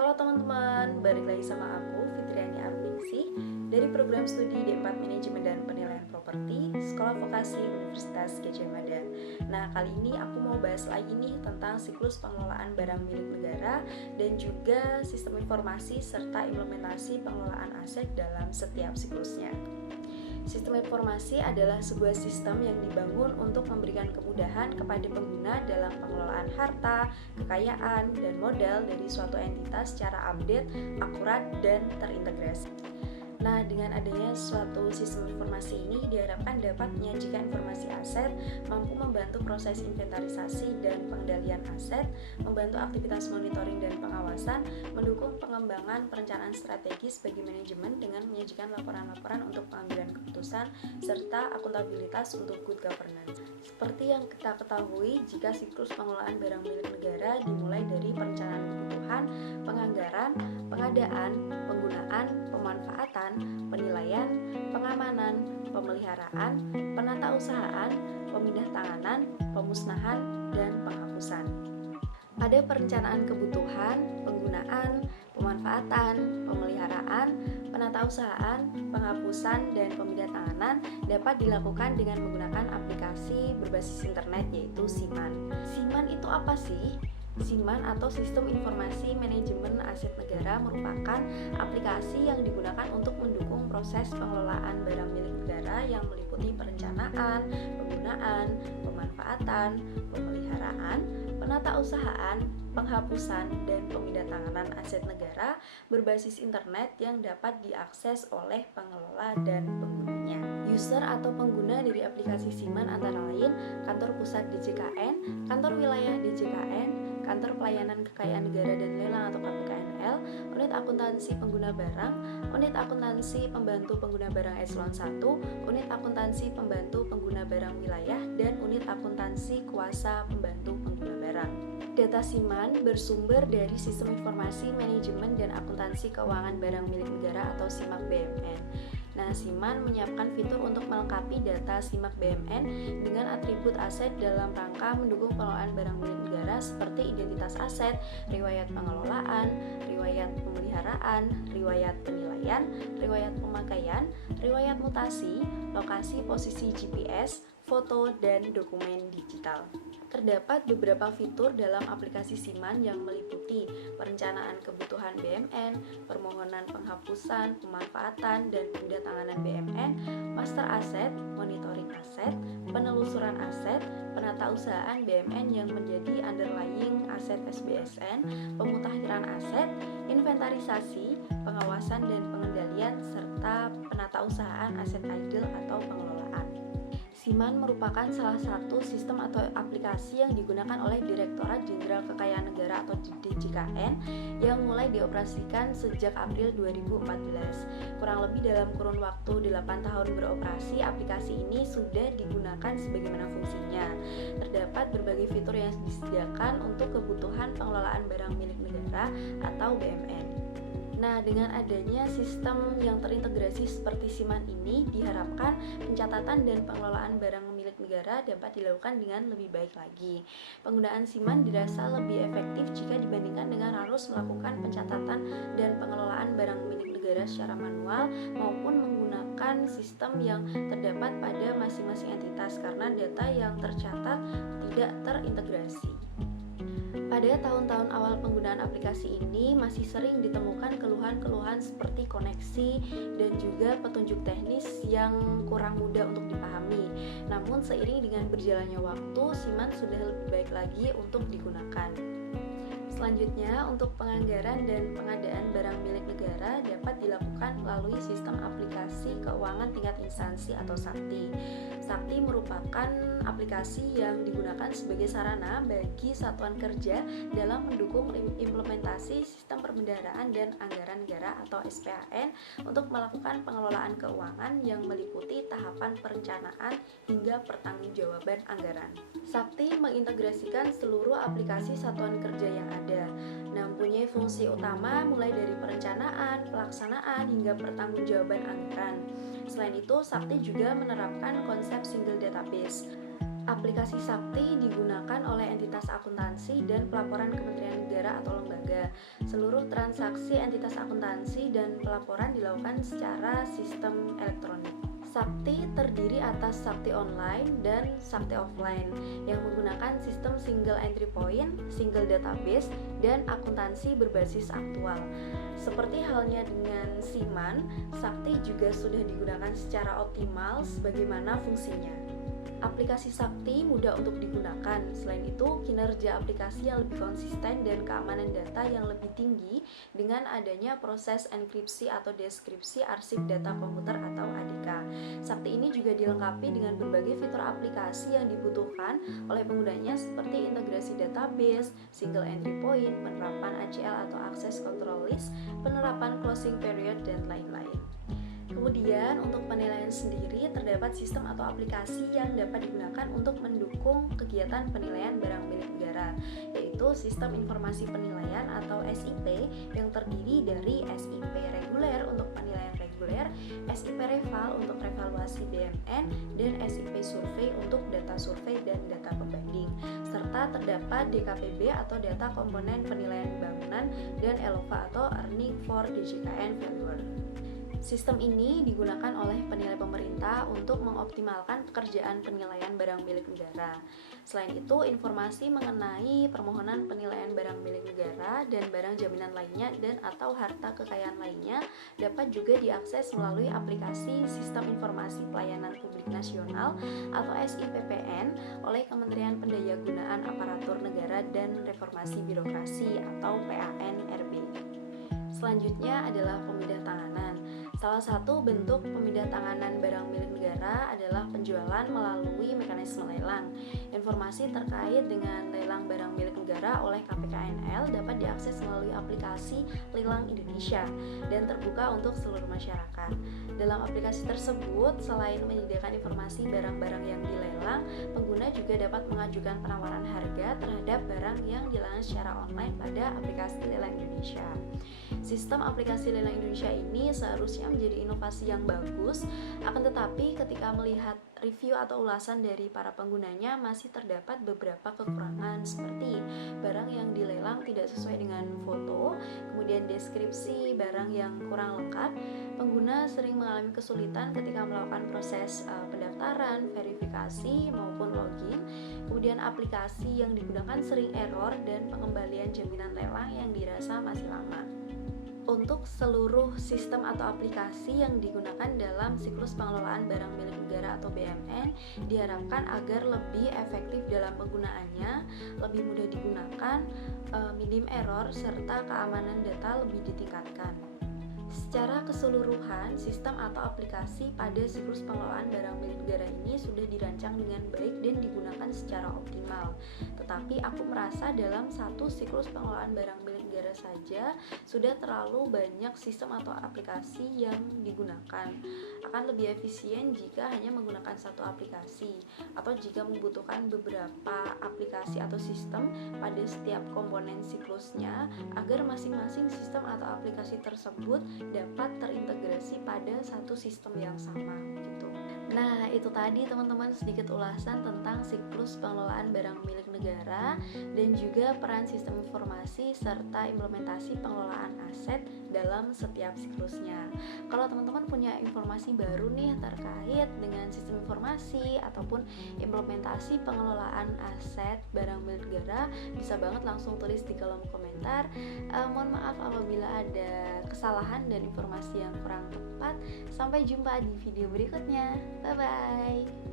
Halo teman-teman, balik lagi sama aku Fitriani Arningsih dari program studi D4 Manajemen dan Penilaian Properti Sekolah Vokasi Universitas Gadjah Mada. Nah, kali ini aku mau bahas lagi nih tentang siklus pengelolaan barang milik negara dan juga sistem informasi serta implementasi pengelolaan aset dalam setiap siklusnya. Sistem informasi adalah sebuah sistem yang dibangun untuk memberikan kemudahan kepada pengguna dalam pengelolaan harta, kekayaan, dan modal dari suatu entitas secara update, akurat, dan terintegrasi. Nah, dengan adanya suatu sistem informasi ini diharapkan dapat menyajikan informasi aset, mampu membantu proses inventarisasi dan pengendalian aset, membantu aktivitas monitoring dan pengawasan, mendukung pengembangan perencanaan strategis bagi manajemen dengan menyajikan laporan-laporan untuk pengambilan keputusan, serta akuntabilitas untuk good governance. Seperti yang kita ketahui, jika siklus pengelolaan barang milik negara dimulai dari perencanaan kebutuhan, penganggaran, pengadaan, penggunaan, pemanfaatan, penilaian, pengamanan, pemeliharaan, penatausahaan, pemindah tanganan, pemusnahan, dan penghapusan. Pada perencanaan kebutuhan, penggunaan, pemanfaatan, pemeliharaan, penatausahaan, penghapusan, dan pemindah tanganan dapat dilakukan dengan menggunakan aplikasi berbasis internet yaitu SIMAN. SIMAN itu apa sih? SIMAN atau Sistem Informasi Manajemen Aset Negara merupakan aplikasi yang digunakan untuk mendukung proses pengelolaan barang milik negara yang meliputi perencanaan, penggunaan, pemanfaatan, pemeliharaan, penatausahaan, penghapusan, dan pemindahantanganan aset negara berbasis internet yang dapat diakses oleh pengelola dan penggunanya. User atau pengguna dari aplikasi SIMAN antara lain Kantor Pusat DJKN, Kantor Wilayah DJKN, Kantor Pelayanan Kekayaan Negara dan Lelang atau KPKNL, Unit Akuntansi Pengguna Barang, Unit Akuntansi Pembantu Pengguna Barang Eselon 1, Unit Akuntansi Pembantu Pengguna Barang Wilayah, dan Unit Akuntansi Kuasa Pembantu Pengguna Barang. Data SIMAN bersumber dari Sistem Informasi Manajemen dan Akuntansi Keuangan Barang Milik Negara atau SIMAK BMN. Nah, SIMAN menyiapkan fitur untuk melengkapi data SIMAK BMN dengan atribut aset dalam rangka mendukung pengelolaan barang milik negara seperti identitas aset, riwayat pengelolaan, riwayat pemeliharaan, riwayat penilaian, riwayat pemakaian, riwayat mutasi, lokasi posisi GPS, foto, dan dokumen digital. Terdapat beberapa fitur dalam aplikasi SIMAN yang meliputi perencanaan kebutuhan BMN, permohonan penghapusan, pemanfaatan, dan pendatanganan BMN, master aset, monitoring aset, penelusuran aset, penatausahaan BMN yang menjadi underlying aset SBSN, pemutakhiran aset, inventarisasi, pengawasan dan pengendalian, serta penatausahaan aset idle atau pengelolaan. SIMAN merupakan salah satu sistem atau aplikasi yang digunakan oleh Direktorat Jenderal Kekayaan Negara atau DJKN yang mulai dioperasikan sejak April 2014. Kurang lebih dalam kurun waktu 8 tahun beroperasi, aplikasi ini sudah digunakan sebagaimana fungsinya. Terdapat berbagai fitur yang disediakan untuk kebutuhan pengelolaan barang milik negara atau BMN. Nah, dengan adanya sistem yang terintegrasi seperti SIMAN ini, diharapkan pencatatan dan pengelolaan barang milik negara dapat dilakukan dengan lebih baik lagi. Penggunaan SIMAN dirasa lebih efektif jika dibandingkan dengan harus melakukan pencatatan dan pengelolaan barang milik negara secara manual maupun menggunakan sistem yang terdapat pada masing-masing entitas karena data yang tercatat tidak terintegrasi. Pada tahun-tahun awal penggunaan aplikasi ini masih sering ditemukan keluhan-keluhan seperti koneksi dan juga petunjuk teknis yang kurang mudah untuk dipahami. Namun seiring dengan berjalannya waktu, SIMAN sudah lebih baik lagi untuk digunakan. Selanjutnya, untuk penganggaran dan pengadaan barang milik negara dapat dilakukan melalui sistem aplikasi keuangan tingkat instansi atau SAKTI. SAKTI merupakan aplikasi yang digunakan sebagai sarana bagi satuan kerja dalam mendukung implementasi sistem perbendaharaan dan anggaran negara atau SPAN untuk melakukan pengelolaan keuangan yang meliputi tahapan perencanaan hingga pertanggungjawaban anggaran. SAKTI mengintegrasikan seluruh aplikasi satuan kerja yang ada. Nah, mempunyai fungsi utama mulai dari perencanaan, pelaksanaan, hingga pertanggungjawaban anggaran. Selain itu, SAKTI juga menerapkan konsep single database. Aplikasi Sakti digunakan oleh entitas akuntansi dan pelaporan Kementerian Negara atau lembaga. Seluruh transaksi entitas akuntansi dan pelaporan dilakukan secara sistem elektronik. Sakti terdiri atas Sakti Online dan Sakti Offline yang menggunakan sistem single entry point, single database, dan akuntansi berbasis aktual. Seperti halnya dengan Siman, Sakti juga sudah digunakan secara optimal sebagaimana fungsinya. Aplikasi Sakti mudah untuk digunakan. Selain itu, kinerja aplikasi yang lebih konsisten dan keamanan data yang lebih tinggi dengan adanya proses enkripsi atau deskripsi arsip data komputer atau ADK. Sakti ini juga dilengkapi dengan berbagai fitur aplikasi yang dibutuhkan oleh penggunanya seperti integrasi database, single entry point, penerapan ACL atau access control list, penerapan closing period, dan lain-lain. Kemudian untuk penilaian sendiri terdapat sistem atau aplikasi yang dapat digunakan untuk mendukung kegiatan penilaian barang milik negara, yaitu Sistem Informasi Penilaian atau SIP yang terdiri dari SIP reguler untuk penilaian reguler, SIP reval untuk revaluasi BMN, dan SIP survei untuk data survei dan data pembanding, serta terdapat DKPB atau data komponen penilaian bangunan dan ELOVA atau Earning for DJKN Valuer. Sistem ini digunakan oleh penilai pemerintah untuk mengoptimalkan pekerjaan penilaian barang milik negara. Selain itu, informasi mengenai permohonan penilaian barang milik negara dan barang jaminan lainnya dan atau harta kekayaan lainnya dapat juga diakses melalui aplikasi Sistem Informasi Pelayanan Publik Nasional atau SIPPN oleh Kementerian Pendayagunaan Aparatur Negara dan Reformasi Birokrasi atau PAN-RB. Selanjutnya adalah pemindahantanganan. Salah satu bentuk pemindahantanganan barang milik negara adalah penjualan melalui mekanisme lelang. Informasi terkait dengan lelang barang milik negara oleh KPKNL dapat diakses melalui aplikasi Lelang Indonesia dan terbuka untuk seluruh masyarakat. Dalam aplikasi tersebut, selain menyediakan informasi barang-barang yang dilelang, pengguna juga dapat mengajukan penawaran harga terhadap barang yang dilelang secara online pada aplikasi Lelang Indonesia. Sistem aplikasi Lelang Indonesia ini seharusnya menjadi inovasi yang bagus, akan tetapi ketika melihat review atau ulasan dari para penggunanya masih terdapat beberapa kekurangan seperti barang yang dilelang tidak sesuai dengan foto, kemudian deskripsi barang yang kurang lengkap. Pengguna sering mengalami kesulitan ketika melakukan proses pendaftaran, verifikasi maupun login. Kemudian aplikasi yang digunakan sering error dan pengembalian jaminan lelang yang dirasa masih lama. Untuk seluruh sistem atau aplikasi yang digunakan dalam siklus pengelolaan barang milik negara atau BMN diharapkan agar lebih efektif dalam penggunaannya, lebih mudah digunakan, minim error, serta keamanan data lebih ditingkatkan. Secara keseluruhan, sistem atau aplikasi pada siklus pengelolaan barang milik negara ini sudah dirancang dengan baik dan digunakan secara optimal. Tetapi aku merasa dalam satu siklus pengelolaan barang milik negara saja sudah terlalu banyak sistem atau aplikasi yang digunakan. Akan lebih efisien jika hanya menggunakan satu aplikasi atau jika membutuhkan beberapa aplikasi atau sistem pada setiap komponen siklusnya agar masing-masing sistem atau aplikasi tersebut dapat terintegrasi pada satu sistem yang sama gitu. Nah, itu tadi teman-teman sedikit ulasan tentang siklus pengelolaan barang milik negara dan juga peran sistem informasi serta implementasi pengelolaan aset dalam setiap siklusnya. Kalau teman-teman punya informasi baru nih terkait dengan sistem informasi ataupun implementasi pengelolaan aset barang milik negara, bisa banget langsung tulis di kolom komentar. Mohon maaf apabila ada kesalahan dan informasi yang kurang tepat. Sampai jumpa di video berikutnya. Bye bye.